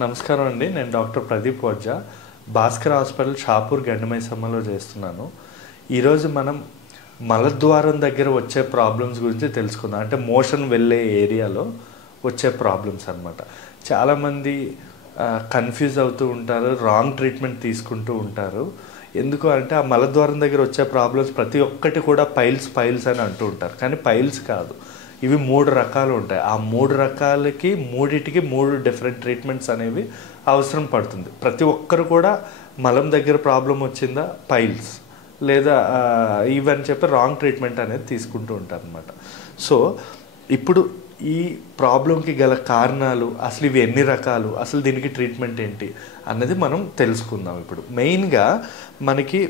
నమస్కారం అండి. నేను డాక్టర్ ప్రదీప్ ఓజా, భాస్కర్ హాస్పిటల్ షాపూర్ గండిమైసమ్మలో చేస్తున్నాను. ఈరోజు మనం మలద్వారం దగ్గర వచ్చే ప్రాబ్లమ్స్ గురించి తెలుసుకుందాం. అంటే మోషన్ వెళ్ళే ఏరియాలో వచ్చే ప్రాబ్లమ్స్ అన్నమాట. చాలామంది కన్ఫ్యూజ్ అవుతూ ఉంటారు, రాంగ్ ట్రీట్మెంట్ తీసుకుంటూ ఉంటారు. ఎందుకు అంటే ఆ మలద్వారం దగ్గర వచ్చే ప్రాబ్లమ్స్ ప్రతి ఒక్కటి కూడా పైల్స్ అని అంటూ ఉంటారు. కానీ పైల్స్ కాదు, ఇవి 3 రకాలు ఉంటాయి. ఆ 3 రకాలకి మూడిటికి 3 డిఫరెంట్ ట్రీట్మెంట్స్ అనేవి అవసరం పడుతుంది. ప్రతి ఒక్కరు కూడా మలం దగ్గర ప్రాబ్లం వచ్చిందా పైల్స్ లేదా ఇవని చెప్పి రాంగ్ ట్రీట్మెంట్ అనేది తీసుకుంటూ ఉంటారు అనమాట. సో ఇప్పుడు ఈ ప్రాబ్లంకి గల కారణాలు, అసలు ఇవి ఎన్ని రకాలు, అసలు దీనికి ట్రీట్మెంట్ ఏంటి అన్నది మనం తెలుసుకుందాం. ఇప్పుడు మెయిన్గా మనకి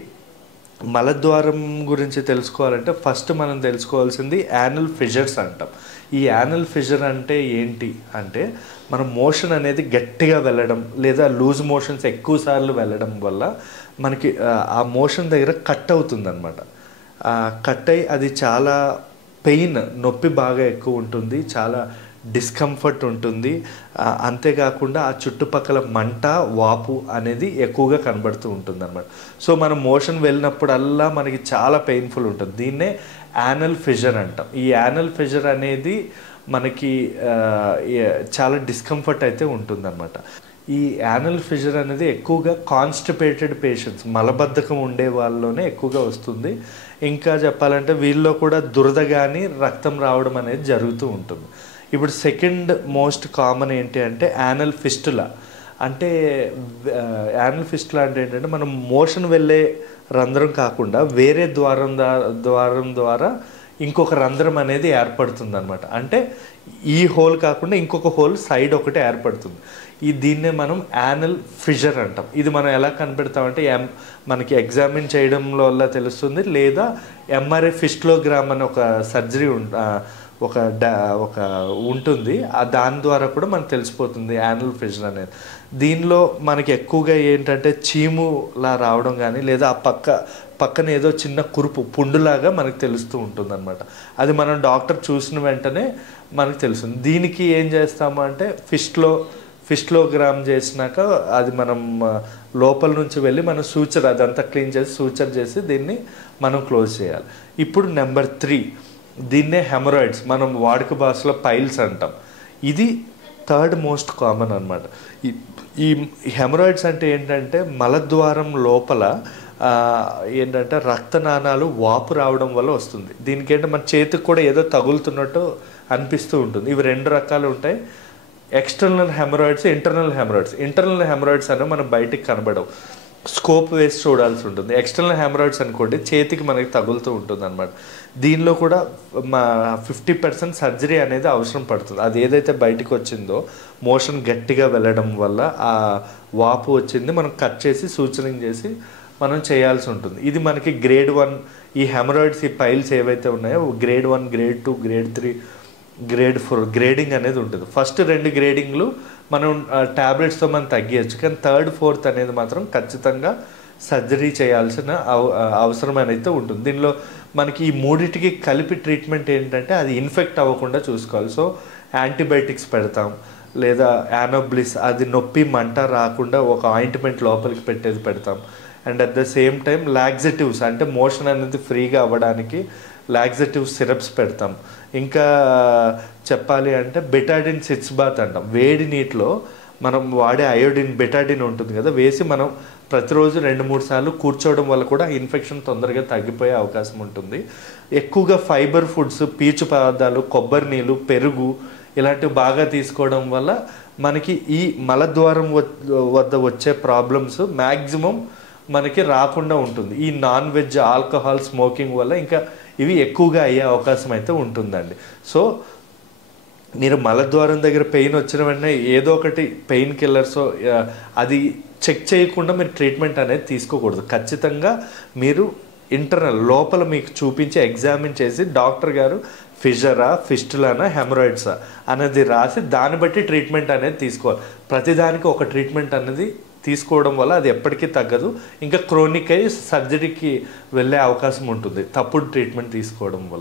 మలద్వారం గురించి తెలుసుకోవాలంటే ఫస్ట్ మనం తెలుసుకోవాల్సింది యానల్ ఫిషర్స్ అంటాం. ఈ యానల్ ఫిషర్ అంటే ఏంటి అంటే మన మోషన్ అనేది గట్టిగా వెళ్ళడం లేదా లూజ్ మోషన్స్ ఎక్కువ సార్లు వెళ్ళడం వల్ల మనకి ఆ మోషన్ దగ్గర కట్ అవుతుంది అనమాట. కట్ అయ్యి అది చాలా పెయిన్, నొప్పి బాగా ఎక్కువ ఉంటుంది, చాలా డిస్కంఫర్ట్ ఉంటుంది. అంతేకాకుండా ఆ చుట్టుపక్కల మంట, వాపు అనేది ఎక్కువగా కనబడుతూ ఉంటుంది అనమాట. సో మనం మోషన్ వెళ్ళినప్పుడల్లా మనకి చాలా పెయిన్ఫుల్ ఉంటుంది. దీన్నే యానల్ ఫిషర్ అంటాం. ఈ యానల్ ఫిషర్ అనేది మనకి చాలా డిస్కంఫర్ట్ అయితే ఉంటుందన్నమాట. ఈ యానల్ ఫిషర్ అనేది ఎక్కువగా కాన్స్టిపేటెడ్ పేషెంట్స్, మలబద్ధకం ఉండే వాళ్ళలోనే ఎక్కువగా వస్తుంది. ఇంకా చెప్పాలంటే వీళ్ళలో కూడా దురద కానీ రక్తం రావడం అనేది జరుగుతూ ఉంటుంది. ఇప్పుడు సెకండ్ మోస్ట్ కామన్ ఏంటి అంటే యానల్ ఫిస్టులా. అంటే యానల్ ఫిస్టులా అంటే ఏంటంటే మనం మోషన్ వెళ్ళే రంధ్రం కాకుండా వేరే ద్వారం ద్వారా ఇంకొక రంధ్రం అనేది ఏర్పడుతుంది అనమాట. అంటే ఈ హోల్ కాకుండా ఇంకొక హోల్ సైడ్ ఒకటి ఏర్పడుతుంది. దీన్నే మనం యానల్ ఫిషర్ అంటాం. ఇది మనం ఎలా కనిపెడతామంటే మనకి ఎగ్జామిన్ చేయడం వల్ల తెలుస్తుంది, లేదా ఎంఆర్ఐ ఫిస్టులోగ్రామ్ అని ఒక సర్జరీ ఒక ఉంటుంది. దాని ద్వారా కూడా మనకు తెలిసిపోతుంది యానల్ ఫిషర్ అనేది. దీనిలో మనకి ఎక్కువగా ఏంటంటే చీములా రావడం కానీ లేదా ఆ పక్కన ఏదో చిన్న కురుపు, పుండులాగా మనకు తెలుస్తూ ఉంటుంది అనమాట. అది మనం డాక్టర్ చూసిన వెంటనే మనకు తెలుస్తుంది. దీనికి ఏం చేస్తాము అంటే ఫిస్టులోగ్రామ్ చేసినాక అది మనం లోపల నుంచి వెళ్ళి మనం సూచర్ అదంతా క్లీన్ చేసి సూచర్ చేసి దీన్ని మనం క్లోజ్ చేయాలి. ఇప్పుడు నెంబర్ 3, దీన్నే హెమరాయిడ్స్, మనం వాడుక భాషలో పైల్స్ అంటాం. ఇది థర్డ్ మోస్ట్ కామన్ అనమాట. ఈ హెమరాయిడ్స్ అంటే ఏంటంటే మలద్వారం లోపల ఏంటంటే రక్తనాళాలు వాపు రావడం వల్ల వస్తుంది. దీనికి ఏంటంటే మన చేతికి కూడా ఏదో తగులుతున్నట్టు అనిపిస్తూ ఉంటుంది. ఇవి 2 రకాలు ఉంటాయి, external haemorrhoids, internal haemorrhoids. Internal haemorrhoids అనేవి మనం బయటికి కనబడవు, స్కోప్ వేసి చూడాల్సి ఉంటుంది. ఎక్స్టర్నల్ హెమరాయిడ్స్ అనుకోండి చేతికి మనకి తగులుతూ ఉంటుంది అనమాట. దీనిలో కూడా 50% సర్జరీ అనేది అవసరం పడుతుంది. అది ఏదైతే బయటకు వచ్చిందో మోషన్ గట్టిగా వెళ్ళడం వల్ల ఆ వాపు వచ్చింది, మనం కట్ చేసి సూచరింగ్ చేసి మనం చేయాల్సి ఉంటుంది. ఇది మనకి గ్రేడ్ 1 ఈ హెమరాయిడ్స్, ఈ పైల్స్ ఏవైతే ఉన్నాయో grade 1, grade 2, grade 3, grade 4 grading అనేది ఉంటుంది. ఫస్ట్ 2 గ్రేడింగ్లు మనం ట్యాబ్లెట్స్తో మనం తగ్గించచ్చు, కానీ 3rd, 4th అనేది మాత్రం ఖచ్చితంగా సర్జరీ చేయాల్సిన అవసరం అనేది ఉంటుంది. దీనిలో మనకి ఈ మూడిటికి కలిపి ట్రీట్మెంట్ ఏంటంటే అది ఇన్ఫెక్ట్ అవ్వకుండా చూసుకోవాలి. సో యాంటీబయాటిక్స్ పెడతాం, లేదా యానోబ్లిస్, అది నొప్పి మంట రాకుండా ఒక ఆయింట్మెంట్ లోపలికి పెట్టేది పెడతాం. And at the same time laxatives, అంటే మోషన్ అనేది ఫ్రీగా అవ్వడానికి లాక్సేటివ్ సిరప్స్ పెడతాం. ఇంకా చెప్పాలి అంటే బెటాడిన్ సిట్స్ బాత్ అంటాం. వేడి నీటిలో మనం వాడే అయోడిన్, బెటాడిన్ ఉంటుంది కదా, వేసి మనం ప్రతిరోజు 2-3 సార్లు కూర్చోవడం వల్ల కూడా ఇన్ఫెక్షన్ తొందరగా తగ్గిపోయే అవకాశం ఉంటుంది. ఎక్కువగా ఫైబర్ ఫుడ్స్, పీచు పదార్థాలు, కొబ్బరి నీళ్ళు, పెరుగు ఇలాంటివి బాగా తీసుకోవడం వల్ల మనకి ఈ మలద్వారం వద్ద వచ్చే ప్రాబ్లమ్స్ మ్యాక్సిమం మనకి రాకుండా ఉంటుంది. ఈ నాన్ వెజ్, ఆల్కహాల్, స్మోకింగ్ వల్ల ఇంకా ఇవి ఎక్కువగా అయ్యే అవకాశం అయితే ఉంటుందండి. సో మీరు మలద్వారం దగ్గర పెయిన్ వచ్చిన వెంటనే ఏదో ఒకటి పెయిన్ కిల్లర్స్ అది చెక్ చేయకుండా మీరు ట్రీట్మెంట్ అనేది తీసుకోకూడదు. ఖచ్చితంగా మీరు ఇంటర్నల్ లోపల మీకు చూపించి ఎగ్జామిన్ చేసి డాక్టర్ గారు ఫిషరా, ఫిస్టులానా, హెమరాయిడ్సా అనేది రాసి దాన్ని బట్టి ట్రీట్మెంట్ అనేది తీసుకోవాలి. ప్రతిదానికి ఒక ట్రీట్మెంట్ అనేది తీసుకోవడం వల్ల అది ఎప్పటికీ తగ్గదు, ఇంకా క్రోనిక్ అయ్యి సర్జరీకి వెళ్ళే అవకాశం ఉంటుంది తప్పుడు ట్రీట్మెంట్ తీసుకోవడం వల్ల.